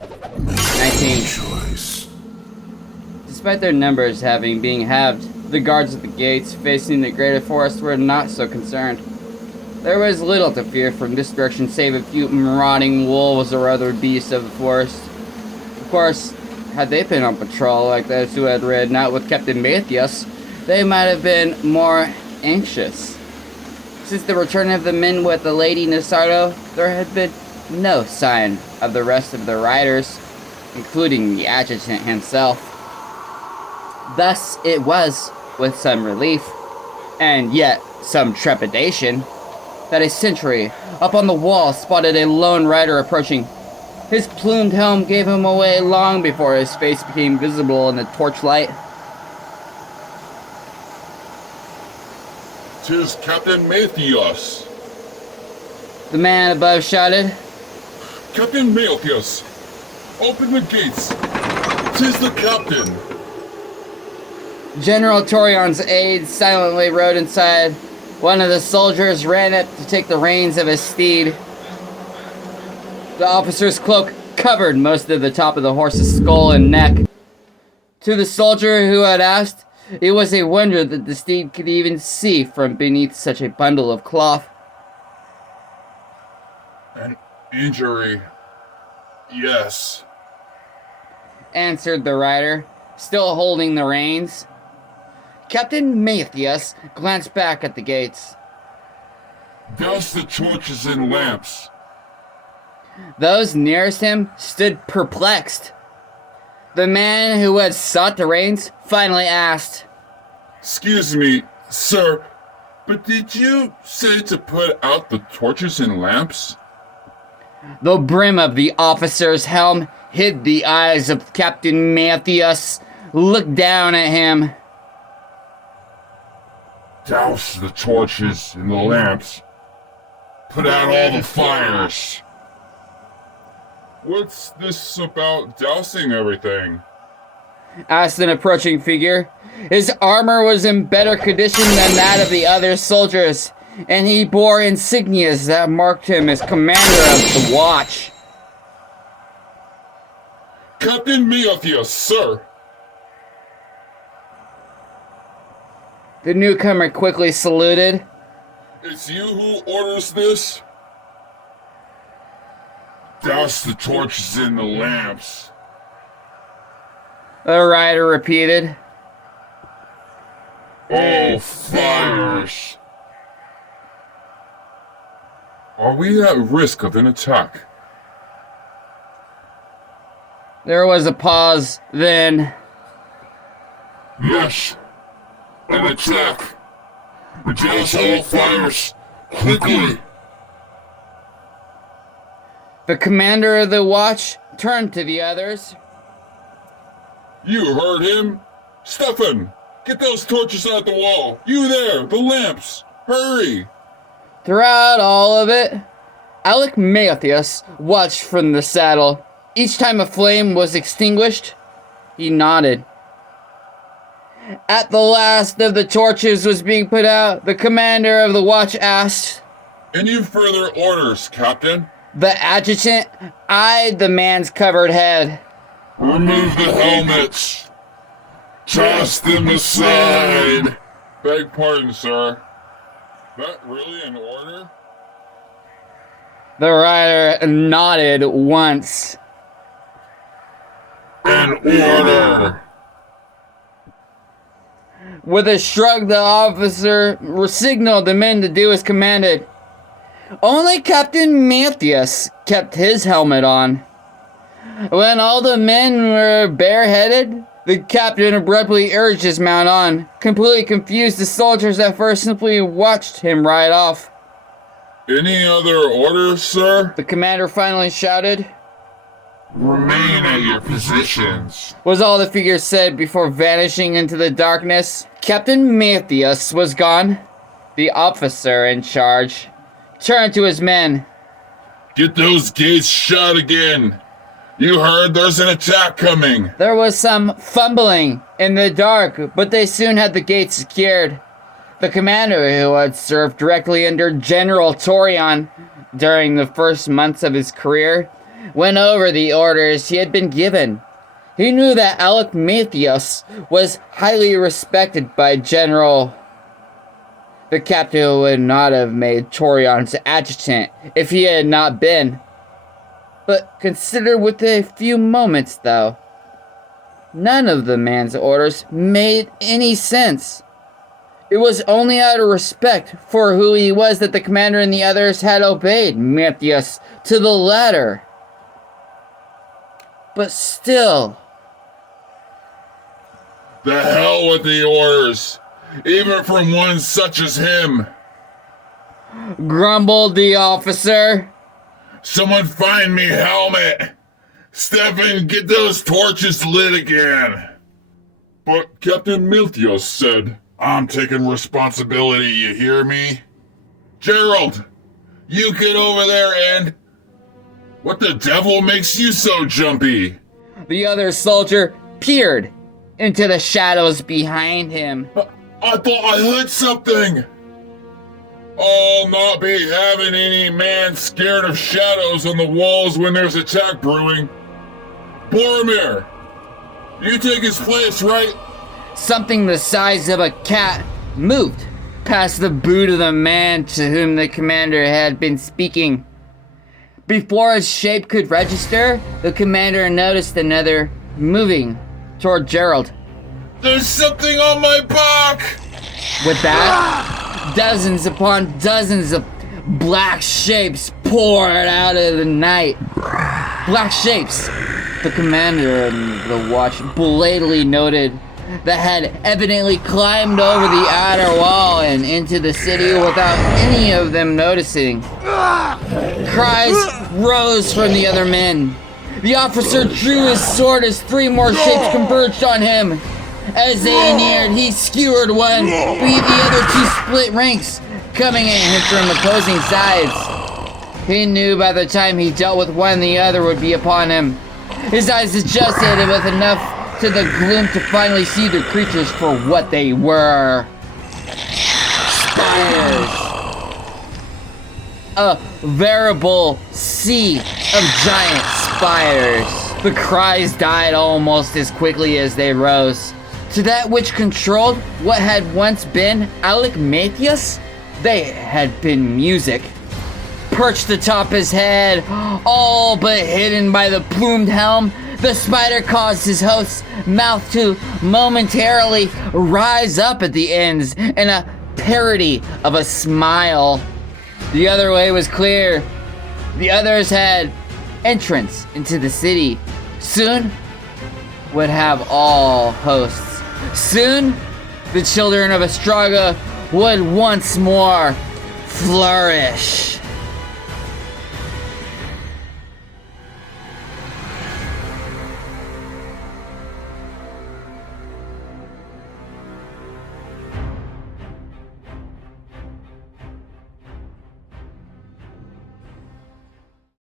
19. Despite their numbers being halved, the guards at the gates facing the greater forest were not so concerned. There was little to fear from this direction save a few marauding wolves or other beasts of the forest. Of course, had they been on patrol like those who had ridden out with Captain Matthias, they might have been more anxious. Since the return of the men with the Lady Nasardo, there had been no sign of the rest of the riders, including the adjutant himself. Thus, it was with some relief, and yet some trepidation, that a sentry up on the wall spotted a lone rider approaching. His plumed helm gave him away long before his face became visible in the torchlight. "'Tis Captain Matthias!" The man above shouted. "Captain Matthias! Open the gates! 'Tis the captain!" General Torion's aide silently rode inside. One of the soldiers ran up to take the reins of his steed. The officer's cloak covered most of the top of the horse's skull and neck. To the soldier who had asked, it was a wonder that the steed could even see from beneath such a bundle of cloth. "An injury, yes," answered the rider, still holding the reins. Captain Matthias glanced back at the gates. "Douse the torches and lamps." Those nearest him stood perplexed. The man who had sought the reins finally asked, "Excuse me, sir, but did you say to put out the torches and lamps?" The brim of the officer's helm hid the eyes of Captain Matthias, looked down at him. "Douse the torches and the lamps. Put out all the fires." "What's this about dousing everything?" asked an approaching figure. His armor was in better condition than that of the other soldiers, and he bore insignias that marked him as commander of the watch. "Captain Matthias, sir." The newcomer quickly saluted. "It's you who orders this?" "Douse the torches and the lamps." The rider repeated. "All fires." "Are we at risk of an attack?" There was a pause, then... "Yes, an attack. Douse all fires, quickly." The commander of the watch turned to the others. "You heard him. Stefan, get those torches out the wall. You there, the lamps. Hurry." Throughout all of it, Alec Matthias watched from the saddle. Each time a flame was extinguished, he nodded. At the last of the torches was being put out, the commander of the watch asked, "Any further orders, Captain?" The adjutant eyed the man's covered head. "Remove the helmets. Toss them aside." "Beg pardon, sir. That really an order?" The rider nodded once. "An order." With a shrug, the officer signaled the men to do as commanded. Only Captain Matthias kept his helmet on. When all the men were bareheaded, the captain abruptly urged his mount on. Completely confused, the soldiers at first simply watched him ride off. "Any other orders, sir?" The commander finally shouted. "Remain at your positions," was all the figure said before vanishing into the darkness. Captain Matthias was gone. The officer in charge turned to his men. "Get those gates shut again. You heard there's an attack coming." There was some fumbling in the dark, but they soon had the gates secured. The commander, who had served directly under General Torion during the first months of his career, went over the orders he had been given. He knew that Alec Mathias was highly respected by General. The captain would not have made Torion's adjutant if he had not been. But consider with a few moments, though. None of the man's orders made any sense. It was only out of respect for who he was that the commander and the others had obeyed Matthias to the letter. But still... The hell with the orders, even from one such as him, grumbled the officer. Someone find me helmet. Stefan, get those torches lit again. But Captain Miltios said, I'm taking responsibility, you hear me? Gerald, you get over there and... What the devil makes you so jumpy? The other soldier peered into the shadows behind him. I thought I heard something. I'll not be having any man scared of shadows on the walls when there's attack brewing. Boromir, you take his place, right? Something the size of a cat moved past the boot of the man to whom the commander had been speaking. Before his shape could register, the commander noticed another moving toward Gerald. There's something on my back! With that, dozens upon dozens of black shapes poured out of the night. Black shapes, the commander of the watch belatedly noted, that had evidently climbed over the outer wall and into the city without any of them noticing. Cries rose from the other men. The officer drew his sword as three more shapes converged on him. As they neared, he skewered one, beat the other two split ranks, coming at him from opposing sides. He knew by the time he dealt with one, the other would be upon him. His eyes adjusted with enough to the gloom to finally see the creatures for what they were. Spiders. A veritable sea of giant spiders. The cries died almost as quickly as they rose. To that which controlled what had once been Alec Mathias, they had been music. Perched atop his head, all but hidden by the plumed helm, the spider caused his host's mouth to momentarily rise up at the ends in a parody of a smile. The other way was clear. The others had entrance into the city. Soon would have all hosts. Soon, the children of Astraga would once more flourish.